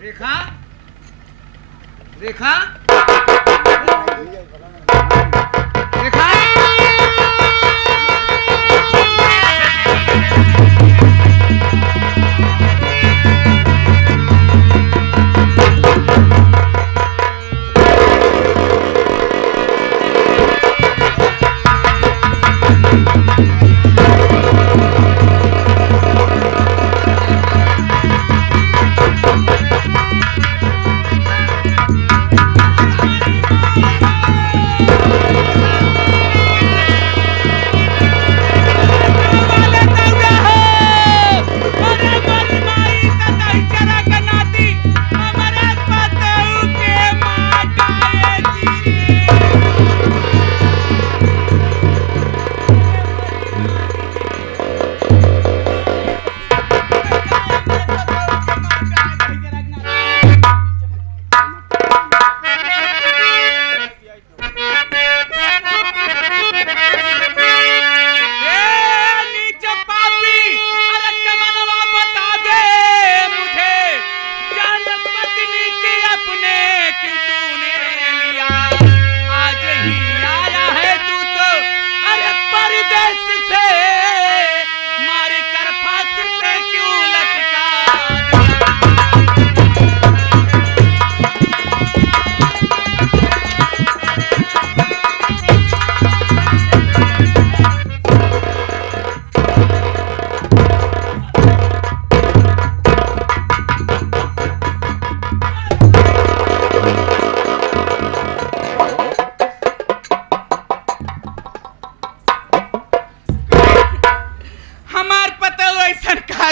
रेखा रेखा रेखा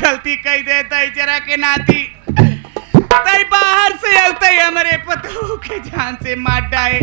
गलती कही देता जरा के नाती तई बाहर से अलते हमारे पतों के जान से मार डाए।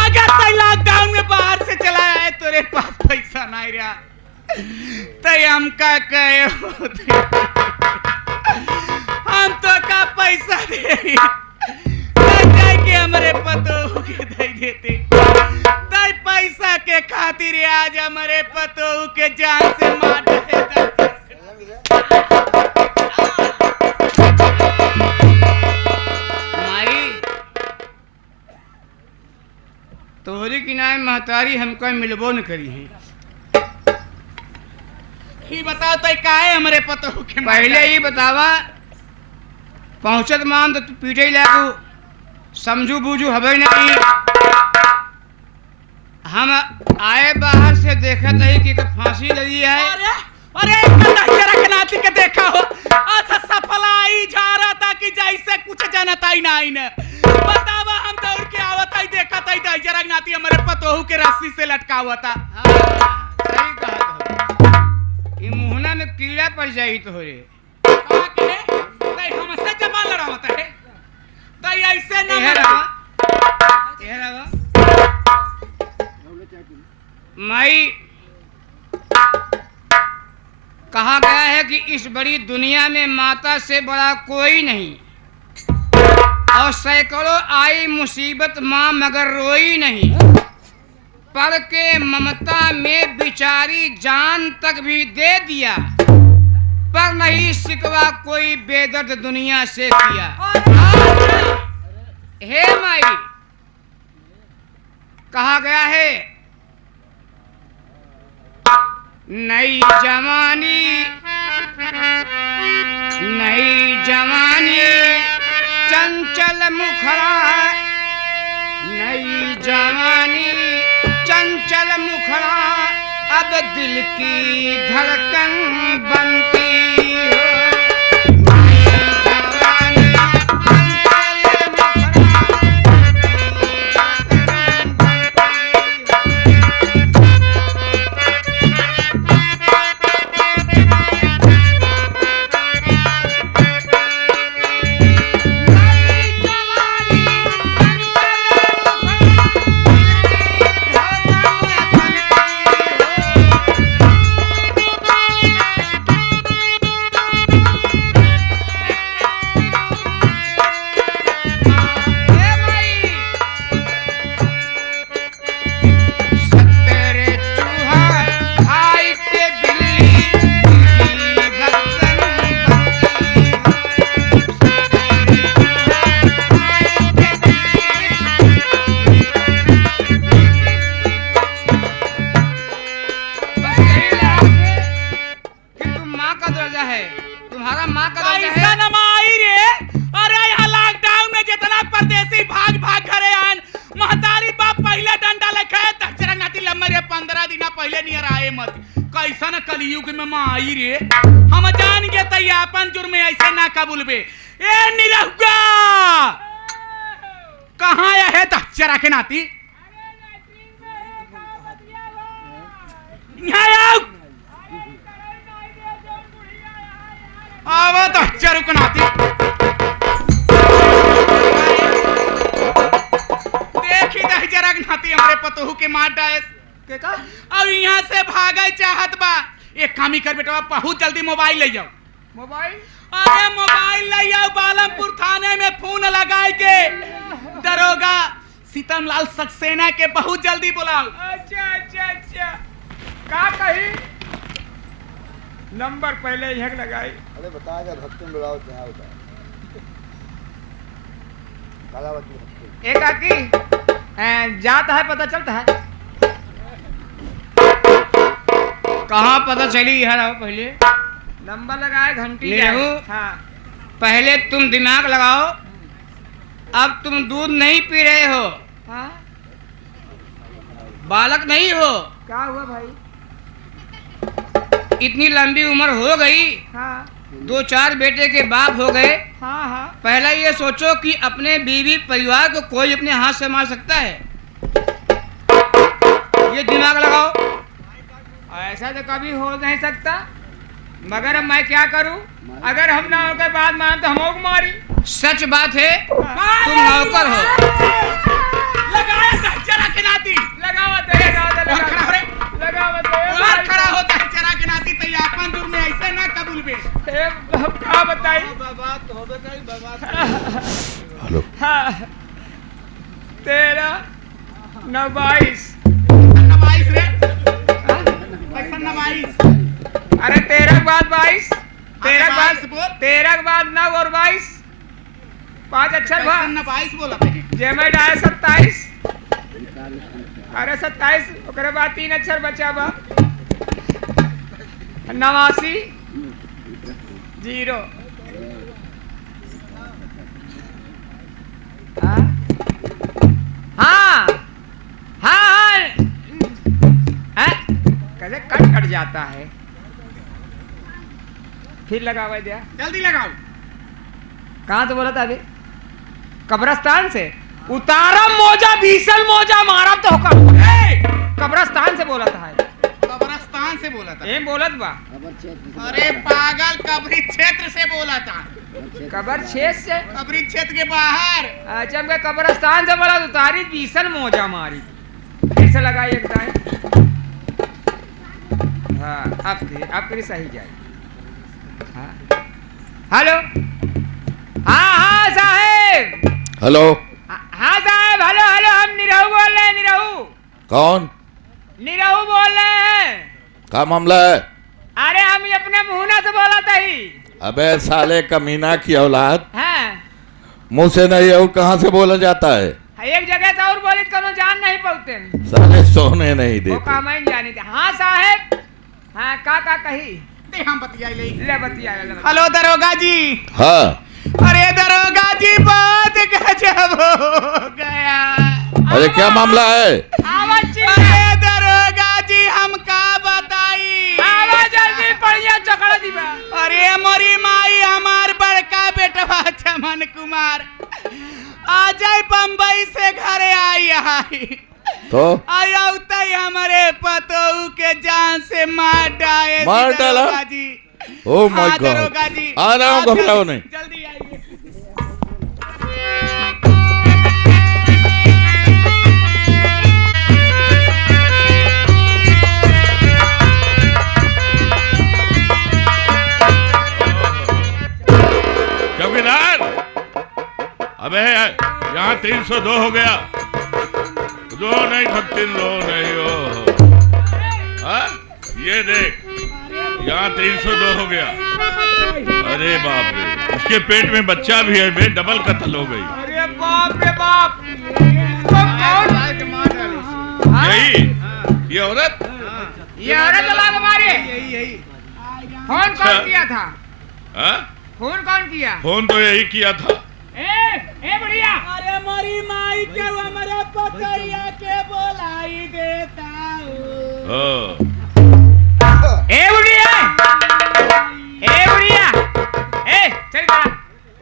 अगर तई लॉकडाउन में बाहर से चला आए तेरे पास पैसा नहीं रहा तई हम का कहे हम तो का पैसा दे के हमारे पतों के दे देते तई पैसा के खातिर आज हमारे पतों के जान से मार डाए। तोहरी की नाय महतारी हमको मिलबो न करी है। ही बताओ तो काहे हमरे पतो के पहले ही बतावा पहुंचत मान तो पीटे लागू समझू बूझू हवे नहीं। हम आए बाहर से देखा नहीं कि फांसी लगी है। अरे जरा के नाती के देखा हो अच्छा सफला आई जा रहा था कि जैसे कुछ जानता ही नहीं न बतावा हम दौड़ के आवत आई देखा था इधर जरा नाती हमारे पतोहू के रस्सी से लटका हुआ था। सही कहा तो ये मुहना में कीड़ा पड़ जाई तो रे कहा के नहीं हमसे जबान लड़ावत है तो ऐसे ना मेरा माई कहा गया है कि इस बड़ी दुनिया में माता से बड़ा कोई नहीं और सैकड़ों आई मुसीबत माँ मगर रोई नहीं पर के ममता में बिचारी जान तक भी दे दिया पर नहीं सिकवा कोई बेदर्द दुनिया से किया। हे माई कहा गया है नई जवानी चंचल मुखड़ा नई जवानी चंचल मुखड़ा अब दिल की धड़कन बनती हो। पहले नियर आए मत। कैसा न कलयुग में माई रे, हम जान गए तई अपन जुर्म ऐसे ना कबूलबे। ए निरहुआ कहाँ आया है दहचरा के नाती? यहाँ आओ। आवा दहचर के नाती। देखी दहचरा के नाती हमारे पतोहू के मार डाले के का। अब यहाँ से भागे चाहत बा। एक काम ही कर बेटा, बहुत जल्दी मोबाइल ले जाओ। मोबाइल? अरे मोबाइल ले आओ, बालमपुर थाने में फोन लगाए के दरोगा सीतमलाल सक्सेना के बहुत जल्दी बुलाओ। अच्छा अच्छा अच्छा, का कही नंबर पहले यह लगाई। अरे बताएगा भक्तन बुलाओ क्या होता है। कालावती एक आकी जाता है, पता चलता है। कहाँ पता चली यार? पहले नंबर लगाए, घंटी निरहु, हाँ। पहले तुम दिमाग लगाओ। अब तुम दूध नहीं पी रहे हो, हाँ? बालक नहीं हो, क्या हुआ भाई? इतनी लंबी उम्र हो गई, हाँ 2-4 बेटे के बाप हो गए। हाँ हाँ। पहला ये सोचो कि अपने बीवी परिवार को कोई अपने हाथ से मार सकता है? ये दिमाग लगाओ। ऐसा तो कभी हो नहीं सकता, मगर अब मैं क्या करूं? अगर हम ना होकर बात मान तो हम मारी। सच बात है, तुम नौकर हो। लगाया दहचरा के नाती। लगावत है, लगावत है। खड़ा हो दहचरा के नाती, तई अपन दूर में ऐसे ना कबूलबे। क्या बताई? बात होबे कई बात। हेलो। हाँ 13 9 22 22 रे, कैसा 22? अरे 13 के बाद 22, 13 के बाद 22 बोल। 13 के बाद 9 और 22 5 अक्षर बा। 22 बोला भाई। जेमेट आया 27। अरे 27 ओकरे बाद 3 अक्षर बचा बा। 89 0। हाँ हाँ हाँ हाँ, कैसे कट जाता है। फिर लगावा दिया। जल्दी लगाओ। कहाँ से बोला था अभी? कब्रस्तान से। उतारा मोजा, भीषण मोजा मारा तो होकर। कब्रस्तान से बोला था। कब्रस्तान से बोला था। एम बोलत बा। अरे पागल, कब्री क्षेत्र से बोला था। कब्र क्षेत्र से? कब्री क्षेत्र के बाहर। अच्छा, मैं कब्रस्तान से बोला तो उतारी भीषण मोजा मारी। फिर से लगाई एक दाएं। हाँ अब फिर सही जाए। हाँ हेलो। हाँ हाँ साहेब। हेलो। हाँ साहेब, हेलो हेलो, हम निरहु बोल रहे हैं। निरहु। कौन? निरहु बोल रहे हैं। क्या मामला है? अरे हम ही अपने मुहना से बोला था ही। अबे साले कमीना की औलाद, हाँ मुंह से नहीं और कहाँ से बोला जाता है? एक जगह से और बोली तो जान नहीं पाते। साले सोने नहीं वो देते। काम ही जानी थी। हाँ साहेब। हाँ का कही? हम बतिया ले। ले बतिया ले। हेलो दरोगा जी। हाँ। अरे दरोगा जी, बहुत गजब हो गया। अरे क्या मामला है? अरे दरोगा जी, हम का बताई। आवाज जल्दी पड़िया चकड़ा दीवा। अरे मोरी माई, हमार बड़का बेटवा चमन कुमार आज बम्बई से घरे आई तो आयाउतई हमारे पतोहू के जान से मार डाले। मार डाला? दरोगा जी। ओ माय हाँ, गॉड। दरोगा जी। आ रहा हूँ, घबराओ नहीं। जल्दी आइए। चौकीदार, अबे यहाँ 302 हो गया। दो नहीं भक्तिन, लो नहीं हो। हाँ? ये देख, यहाँ 302 हो गया। अरे बाप रे, इसके पेट में बच्चा भी है बे, डबल कत्ल हो गई। अरे बाप रे बाप। यही ये औरत? ये औरत लाग मारे। यही फोन कौन किया था? हाँ? फोन कौन किया? फोन तो यही किया था। ए बढ़िया। अरे मोरी माई के हमारे पतैया के बोलाई देता हूँ। ओ, ए बुढ़िया, ए बुढ़िया, ए चल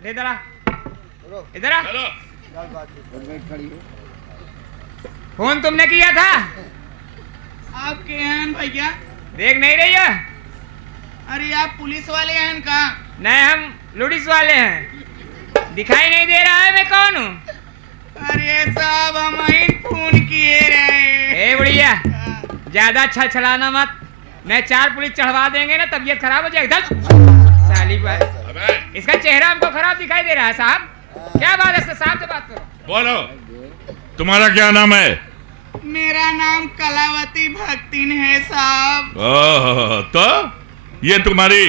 इधर आ, इधर आ, इधर आ। चलो चल बातचीत खड़ी हो। फोन तुमने किया था? आप के हैं भैया? देख नहीं रही है? अरे आप पुलिस वाले हैं का? नहीं, हम लुडिस वाले हैं। दिखाई नहीं दे रहा है मैं कौन हूँ? अरे साहब हम ही फोन किए रहे। ए बुढ़िया, ज्यादा छलछलाना मत, नहीं 4 पुलिस चढ़वा देंगे ना, तबीयत खराब हो जाएगी। साली बात, अबे इसका चेहरा हमको खराब दिखाई दे रहा है साहब। क्या बात है, साहब से बात करो। बोलो, तुम्हारा क्या नाम है? मेरा नाम कलावती भक्तिन है साहब। ओह, तो ये तुम्हारी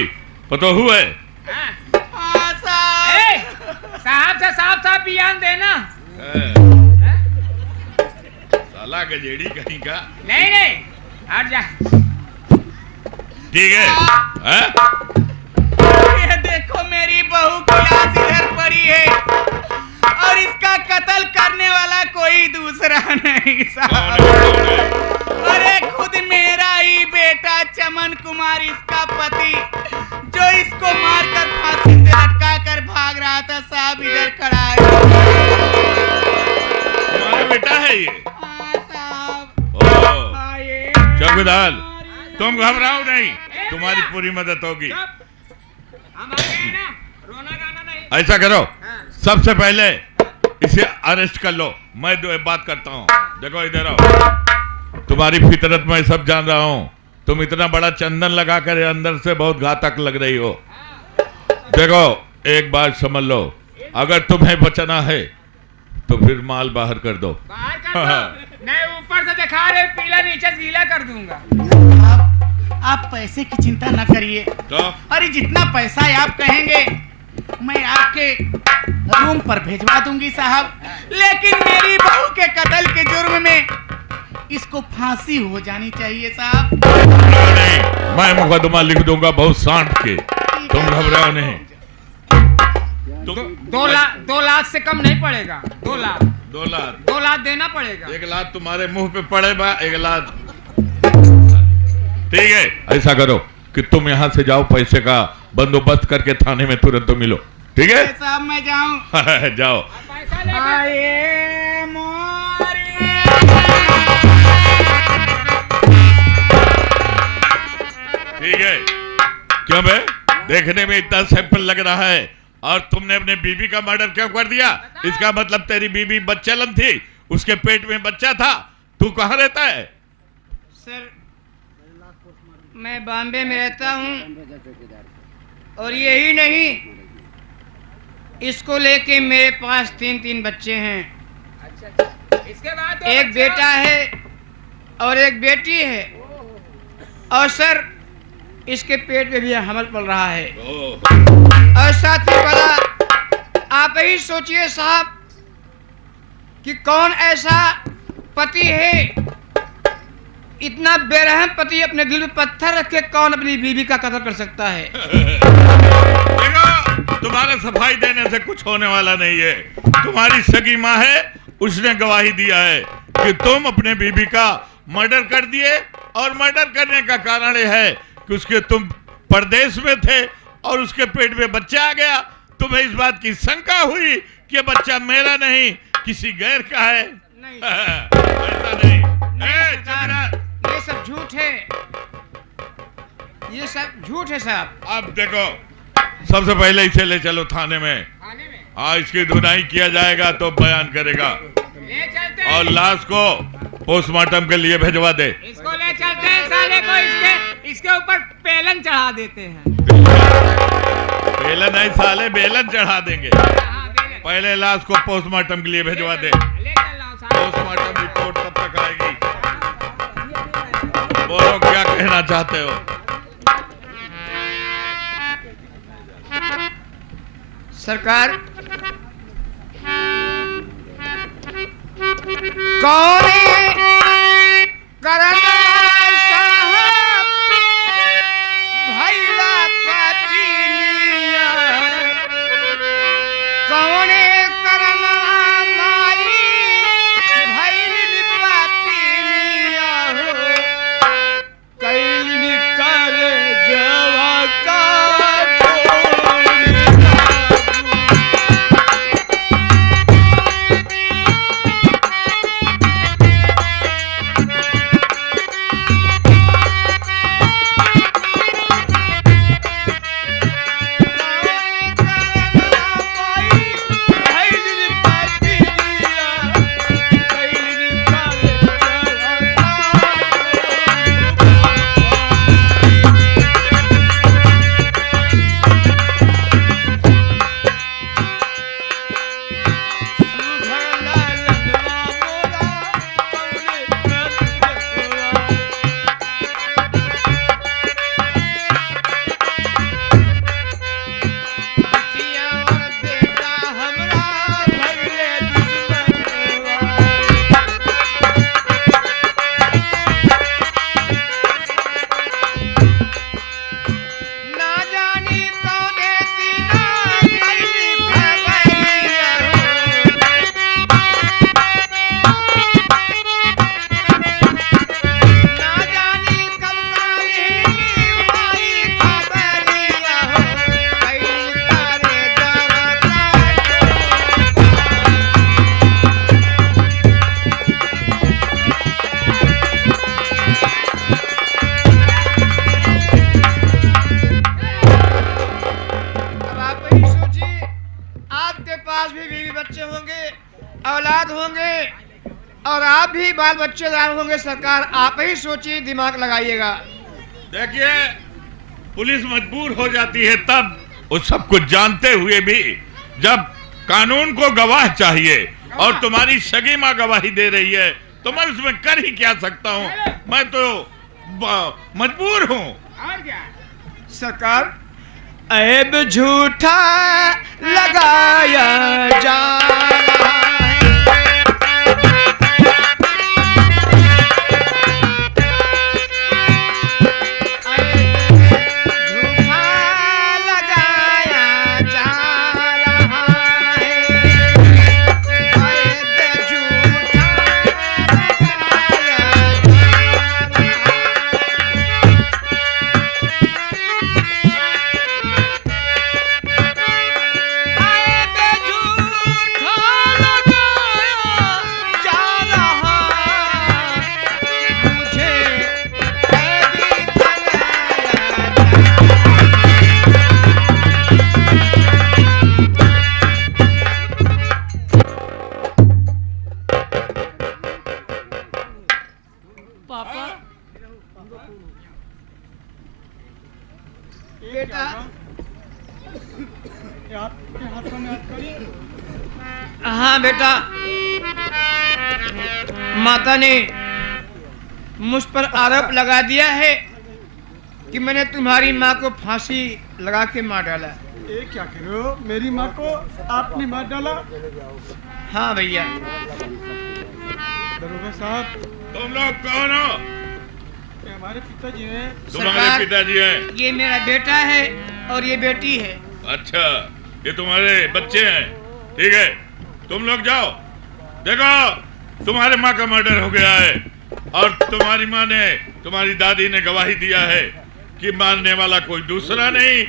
पतोहू है? हाँ। हाँ साहब। ए, साहब से साफ साफ बयान देना। हैं? साला गजेड़ी कहीं का। नहीं नहीं, हट जा। ठीक है, हैं? ये देखो मेरी बहू की लाश इधर पड़ी है और इसका कत्ल करने वाला कोई दूसरा नहीं कौन साहब। है, कौन है? अरे खुद मेरा ही बेटा चमन कुमार, इसका पति, जो इसको मारकर फांसी से लटका कर भाग रहा था साहब, इधर खड़ा है। तुम्हारा बेटा है ये? हाँ साहब। ओह, हाँ, ये चौकीदार, तुम घबराओ नहीं, तुम्हारी पूरी मदद होगी। हम आ गए ना, रोना गाना नहीं। ऐसा करो, हाँ। सबसे पहले इसे अरेस्ट कर लो, मैं दो बात करता हूँ। देखो इधर आओ, तुम्हारी फितरत मैं सब जान रहा हूँ। तुम इतना बड़ा चंदन लगा कर अंदर से बहुत घातक लग रही हो। देखो एक बात समझ लो, अगर तुम्हें बचना है तो फिर माल बाहर कर दो। बाहर कर दो। नहीं, ऊपर से दिखा रहे पीला, नीचे से गीला कर दूंगा। आप पैसे की चिंता न करिए। तो अरे जितना पैसा आप कहेंगे मैं आपके रूम पर भेजवा दूंगी साहब, लेकिन मेरी बहू के कत्ल के जुर्म में इसको फांसी हो जानी चाहिए साहब। नहीं, मैं मुकदमा लिख दूंगा बहुत सांठ के, तुम घबराओ नहीं। दो लाख से कम नहीं पड़ेगा। 2 लाख 2 लाख 2 लाख देना पड़ेगा। 1 लाख तुम्हारे मुंह पे पड़े बा, 1 लाख। ठीक है, ऐसा करो कि तुम यहाँ से जाओ, पैसे का बंदोबस्त करके थाने में तुरंत मिलो। ठीक है साहब मैं जाऊं? जाओ। पैसा लेकर आए मोरे। ठीक है, क्यों बे, देखने में इतना सिंपल लग रहा है और तुमने अपने बीबी का मर्डर क्यों कर दिया? इसका मतलब तेरी बीबी बच्चेलन थी, उसके पेट में बच्चा था। तू कहाँ रहता है? सर, मैं बॉम्बे में रहता हूँ, और यही नहीं, इसको लेके मेरे पास 3 बच्चे हैं। इसके बाद एक बेटा है और एक बेटी है, और सर इसके पेट में भी हमल पड़ रहा है। और साथ ही बड़ा आप ही सोचिए साहब कि कौन ऐसा पति है, इतना बेरहम पति अपने दिल में पत्थर रख के कौन अपनी बीवी का कत्ल कर सकता है? देखो, तुम्हारे सफाई देने से कुछ होने वाला नहीं है। तुम्हारी सगी माँ है, उसने गवाही दिया है कि तुम अपने बीबी का मर्डर कर दिए, और मर्डर करने का कारण यह है कि उसके तुम परदेश में थे और उसके पेट में बच्चा आ गया। तुम्हें इस बात की शंका हुई कि बच्चा मेरा नहीं किसी गैर का है। नहीं, ऐसा नहीं। सरकार, ये सब झूठ है, ये सब झूठ है साहब। अब देखो, सबसे पहले इसे ले चलो थाने में। थाने में हाँ, इसकी धुनाई किया जाएगा तो बयान करेगा, ले चलते हैं। और लाश को पोस्टमार्टम के लिए भिजवा दे। इसको ले चलते हैं, साले को इसके ऊपर पेलन चढ़ा देते हैं। बेलन नहीं साले, बेलन चढ़ा देंगे। हाँ, बेलन। पहले लाश को पोस्टमार्टम के लिए भिजवा दे। ले चल रहा हूँ साहब। पोस्टमार्टम रिपोर्ट कब तक आएगी? बोलो क्या कहना चाहते हो? सरकार, कौन करण साहब भैला पतिनिया, कौन करण माई भैल पतिनिया हो, भी बाल बच्चे लाए होंगे सरकार, आप ही सोचिए, दिमाग लगाइएगा। देखिए, पुलिस मजबूर हो जाती है तब, उस सब कुछ जानते हुए भी, जब कानून को गवाह चाहिए और तुम्हारी सगी माँ गवाही दे रही है, तो मैं उसमें कर ही क्या सकता हूँ। मैं तो मजबूर हूँ। और क्या? सरकार, ऐब झूठा लगाया जा रहा है। बेटा, हाँ बेटा, माता ने मुझ पर आरोप लगा दिया है कि मैंने तुम्हारी माँ को फांसी लगा के मार डाला। ये क्या करो, मेरी माँ को आपने मार डाला? हाँ भैया। दरोगा साहब, तुम लोग कौन हो? ये हमारे पिताजी हैं। तुम्हारे सरकार, पिताजी हैं? ये मेरा बेटा है और ये बेटी है। अच्छा, ये तुम्हारे बच्चे हैं, ठीक है। तुम लोग जाओ, देखो तुम्हारे माँ का मर्डर हो गया है और तुम्हारी माँ ने, तुम्हारी दादी ने गवाही दिया है कि मारने वाला कोई दूसरा नहीं,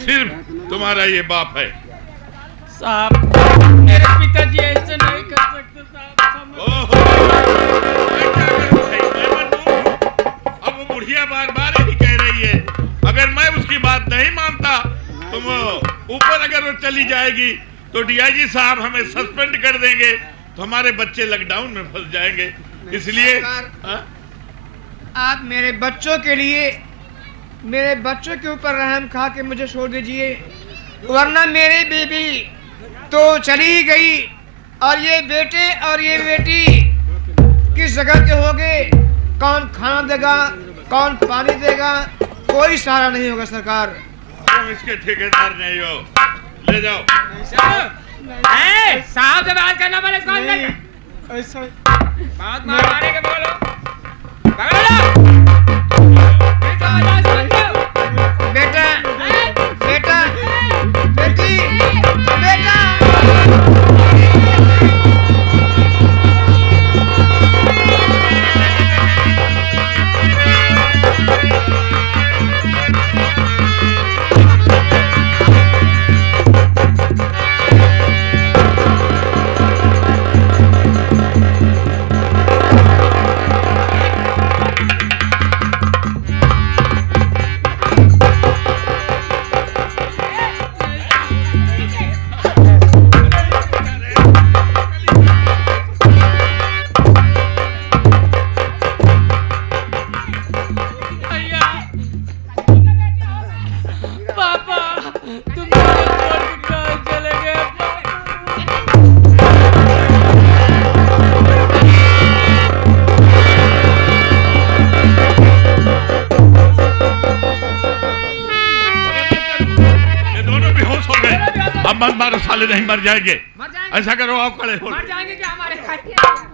सिर्फ तुम्हारा ये बाप है। साहब, मेरे पिताजी ऐसे नहीं कर सकते साहब। ओहो, अब वो बुढ़िया बार बार ही कह रही है, अगर मैं उसकी बात नहीं मानता तो वो ऊपर अगर वो चली जाएगी तो डीआईजी साहब हमें सस्पेंड कर देंगे, तो हमारे बच्चे लॉकडाउन में फंस जाएंगे। इसलिए आप मेरे बच्चों के लिए, मेरे बच्चों के ऊपर रहम खा के मुझे छोड़ दीजिए, वरना मेरी बीबी तो चली ही गई और ये बेटे और ये बेटी किस जगह के होंगे, कौन खाना देगा, कौन पानी देगा, कोई सहारा नहीं होगा सरकार। तुम इसके ठेकेदार नहीं हो, ले जाओ। साहब से बात करना पड़े, कौन नहीं, करना? ऐसा बात मारने के बोलो, पकड़ो। बेटा, बेटा, बेटी, बेटा। अब मत मारो साले, नहीं मर जाएंगे। मर जाएंगे? ऐसा करो, आप खड़े हो। मर जाएंगे क्या हमारे?